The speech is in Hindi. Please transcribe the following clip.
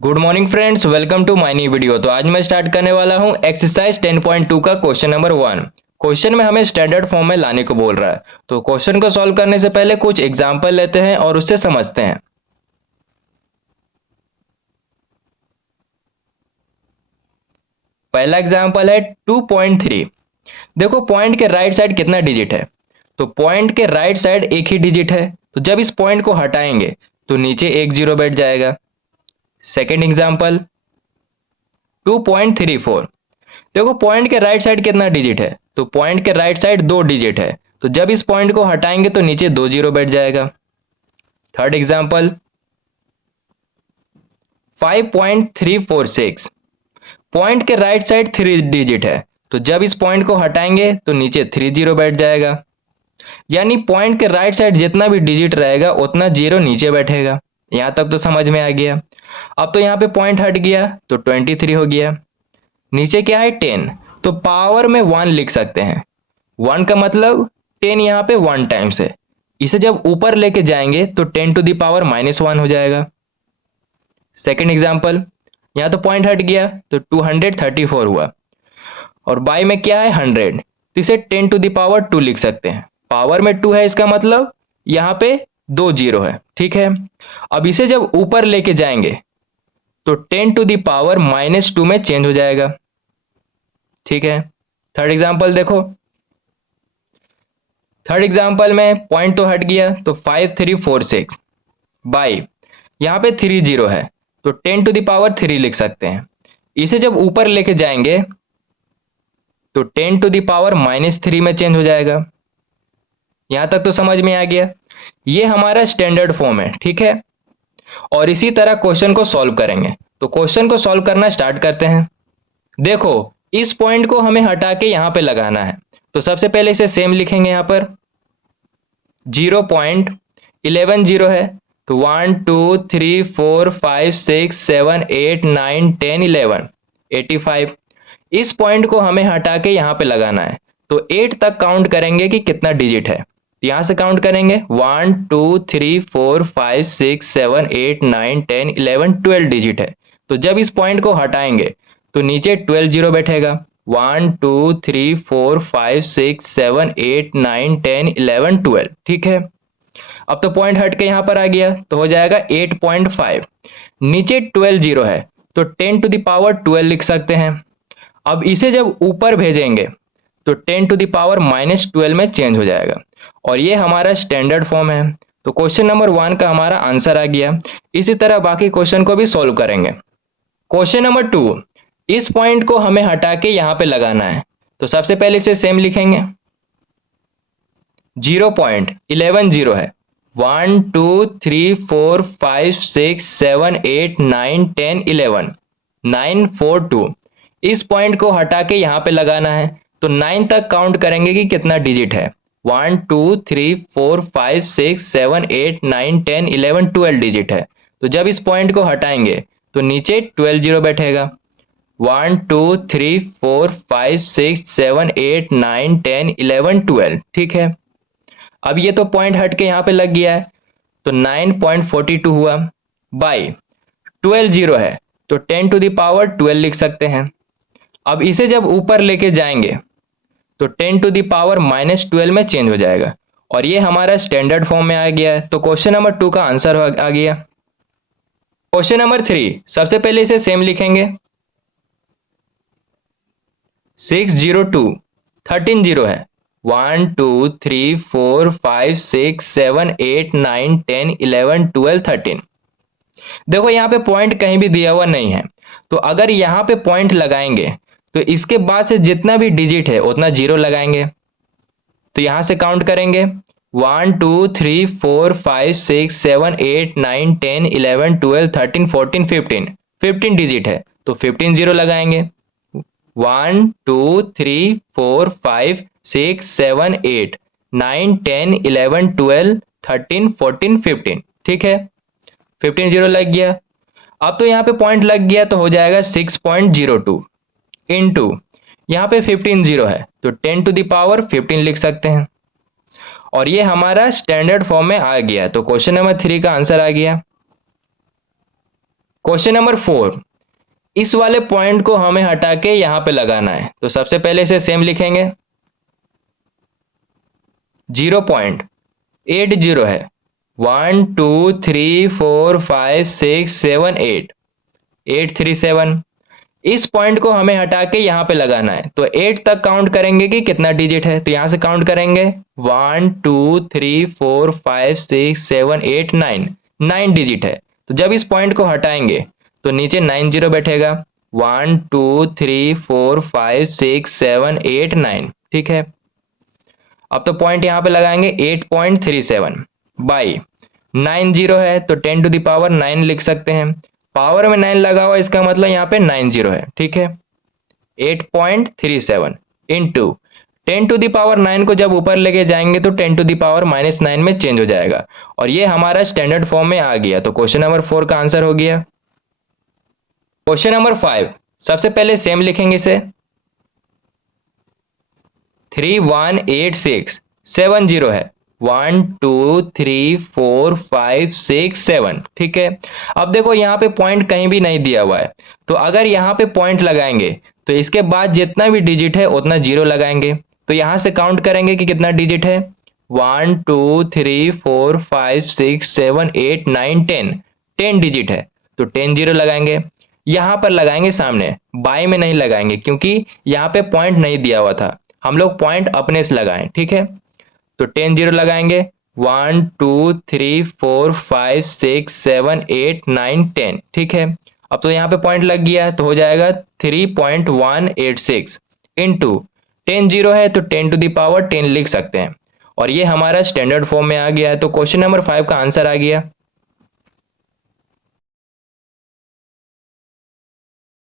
Good morning friends, welcome to my new video. तो आज मैं स्टार्ट करने वाला हूं एक्सरसाइज 10.2 का क्वेश्चन नंबर 1। क्वेश्चन में हमें स्टैंडर्ड फॉर्म में लाने को बोल रहा है। तो क्वेश्चन को सॉल्व करने से पहले कुछ एग्जांपल लेते हैं और उससे समझते हैं। पहला एग्जांपल है 2.3। देखो पॉइंट के राइट साइड कितना डिजिट है। तो पॉइंट के राइट साइड एक ही डिजिट है, तो जब इस पॉइंट को हटाएंगे तो नीचे एक जीरो बैठ जाएगा। Second example 2.34। देखो पॉइंट के राइट साइड कितना डिजिट है। तो पॉइंट के राइट साइड दो डिजिट है, तो जब इस पॉइंट को हटाएंगे तो नीचे दो जीरो बैठ जाएगा। Third example 5.346। पॉइंट के राइट साइड थ्री डिजिट है, तो जब इस पॉइंट को हटाएंगे तो नीचे थ्री जीरो बैठ जाएगा। यानी पॉइंट के राइट साइड जितना भी डिजिट रहेगा उतना जीरो नीचे बैठेगा। यहां तक तो समझ में आ गया। अब तो यहाँ पे पॉइंट हट गया तो 23 हो गया। नीचे क्या है 10, तो पावर में 1 लिख सकते हैं। 1 का मतलब 10 यहाँ पे 1 टाइम्स है। इसे जब ऊपर लेके जाएंगे तो 10 टू द पावर -1 हो जाएगा। सेकेंड एग्जाम्पल, यहाँ तो पॉइंट हट गया तो 234 हुआ। और बाई में क्या है 100, तो इसे 10 टू द पावर 2 लिख सकते हैं। पावर में 2 है, इसका मतलब यहाँ पे दो जीरो है। ठीक है, अब इसे जब ऊपर लेके जाएंगे तो 10 टू द पावर -2 में चेंज हो जाएगा। ठीक है, थर्ड एग्जाम्पल देखो। थर्ड एग्जाम्पल में पॉइंट तो हट गया तो 5346 बाई, यहाँ पे थ्री जीरो है तो 10 टू द पावर 3 लिख सकते हैं। इसे जब ऊपर लेके जाएंगे तो 10 टू द पावर -3 में चेंज हो जाएगा। यहां तक तो समझ में आ गया। ये हमारा स्टैंडर्ड फॉर्म है। ठीक है, और इसी तरह क्वेश्चन को सॉल्व करेंगे। तो क्वेश्चन को सॉल्व करना स्टार्ट करते हैं। देखो इस पॉइंट को हमें हटा के यहां पे लगाना है, तो सबसे पहले इसे सेम लिखेंगे। यहां पर 0.11 जीरो है, तो 1 2 3 4 5 6 7 8 9 10 11 85। इस पॉइंट को हमें हटा के यहाँ पे लगाना है, तो 8 तक काउंट करेंगे कि कितना डिजिट है। यहां से काउंट करेंगे 1 2 3 4 5 6 7 8 9 10 11 12 डिजिट है। तो जब इस पॉइंट को हटाएंगे तो नीचे 12 जीरो बैठेगा। 1 2 3 4 5 6 7 8 9 10 11 12। ठीक है, अब तो पॉइंट हट के यहां पर आ गया तो हो जाएगा 8.5। नीचे 12 जीरो है तो 10 टू द पावर 12 लिख सकते हैं। अब इसे जब ऊपर भेजेंगे तो 10 टू द पावर -12 में चेंज हो जाएगा। और ये हमारा स्टैंडर्ड फॉर्म है। तो क्वेश्चन नंबर 1 का हमारा आंसर आ गया। इसी तरह बाकी क्वेश्चन को भी सॉल्व करेंगे। क्वेश्चन नंबर 2, इस पॉइंट को हमें हटा के यहां पे लगाना है। तो सबसे पहले इसे सेम लिखेंगे। 0.11 जीरो है, 1 2 3 4 5 6 7 8 9 10 11 942। इस पॉइंट को हटा के यहां पे लगाना है, तो 9 तक काउंट करेंगे कि कितना डिजिट है। 1 2 3 4 5 6 7 8 9 10 11 12 डिजिट है। तो जब इस पॉइंट को हटाएंगे तो नीचे 12 जीरो बैठेगा। 1 2 3 4 5 6 7 8 9 10 11 12। ठीक है, अब ये तो पॉइंट हट के यहां पे लग गया है, तो 9.42 हुआ बाई 12 जीरो है, तो 10 टू द पावर 12 लिख सकते हैं। अब इसे जब ऊपर लेके जाएंगे तो 10 टू द पावर -12 में चेंज हो जाएगा। और ये हमारा स्टैंडर्ड फॉर्म में आ गया है। तो क्वेश्चन नंबर 2 का आंसर आ गया। क्वेश्चन नंबर 3, सबसे पहले इसे सेम लिखेंगे। 602 13 जीरो है, 1 2 3 4 5 6 7 8 9 10 11 12 13। देखो यहाँ पे पॉइंट कहीं भी दिया हुआ नहीं है, तो अगर यहाँ पे पॉइंट लगाएंगे तो इसके बाद से जितना भी डिजिट है उतना जीरो लगाएंगे। तो यहां से काउंट करेंगे 1 2 3 4 5 6 7 8 9 10 11 12 13 14 15। 15 डिजिट है तो 15 जीरो लगाएंगे। 1 2 3 4 5 6 7 8 9 10 11 12 13 14 15। ठीक है, 15 जीरो लग गया। अब तो यहाँ पे पॉइंट लग गया तो हो जाएगा 6.02 इंटू, यहाँ पे 15 जीरो है तो 10 टू द पावर 15 लिख सकते हैं। और ये हमारा स्टैंडर्ड फॉर्म में आ गया। तो क्वेश्चन नंबर 3 का आंसर आ गया। क्वेश्चन नंबर 4, इस वाले पॉइंट को हमें हटा के यहां पे लगाना है। तो सबसे पहले इसे सेम लिखेंगे, 0.80 है, 1 2 3 4 5 6 7 8, 837। इस पॉइंट को हमें हटा के यहां पे लगाना है। तो 8 तक काउंट करेंगे कि कितना डिजिट है। तो यहां से काउंट करेंगे 1 2 3 4 5 6 7 8 9, 9 डिजिट है। तो जब इस पॉइंट को हटाएंगे तो नीचे 90 बैठेगा, 1 2 3 4 5 6 7 8 9। ठीक है, अब तो पॉइंट यहां पे लगाएंगे 8.37 बाई 90 है, तो 10 टू द पावर 9 लिख सकते हैं। पावर में 9 लगा हुआ, इसका मतलब यहाँ पे 90 है। ठीक है, 8.37 इंटू 10 टू द पावर 9 को जब ऊपर लेके जाएंगे तो 10 टू द पावर -9 में चेंज हो जाएगा, और ये हमारा स्टैंडर्ड फॉर्म में आ गया। तो क्वेश्चन नंबर 4 का आंसर हो गया। क्वेश्चन नंबर 5, सबसे पहले सेम लिखेंगे इसे, 318670 है, 1 2 3 4 5 6 7। ठीक है, अब देखो यहाँ पे पॉइंट कहीं भी नहीं दिया हुआ है, तो अगर यहाँ पे पॉइंट लगाएंगे तो इसके बाद जितना भी डिजिट है उतना जीरो लगाएंगे। तो यहां से काउंट करेंगे कि कितना डिजिट है, 1 2 3 4 5 6 7 8 9 10, 10 डिजिट है। तो 10 जीरो लगाएंगे, यहां पर लगाएंगे सामने, बाई में नहीं लगाएंगे क्योंकि यहाँ पे पॉइंट नहीं दिया हुआ था, हम लोग पॉइंट अपने से लगाएं। ठीक है, तो 10 जीरो लगाएंगे, 1 2 3 4 5 6 7 8 9 10। ठीक है, अब तो यहाँ पे पॉइंट लग गया, तो हो जाएगा 3.186 इंटू 10 जीरो है तो 10 टू द पावर 10 लिख सकते हैं, और ये हमारा स्टैंडर्ड फॉर्म में आ गया है। तो क्वेश्चन नंबर 5 का आंसर आ गया।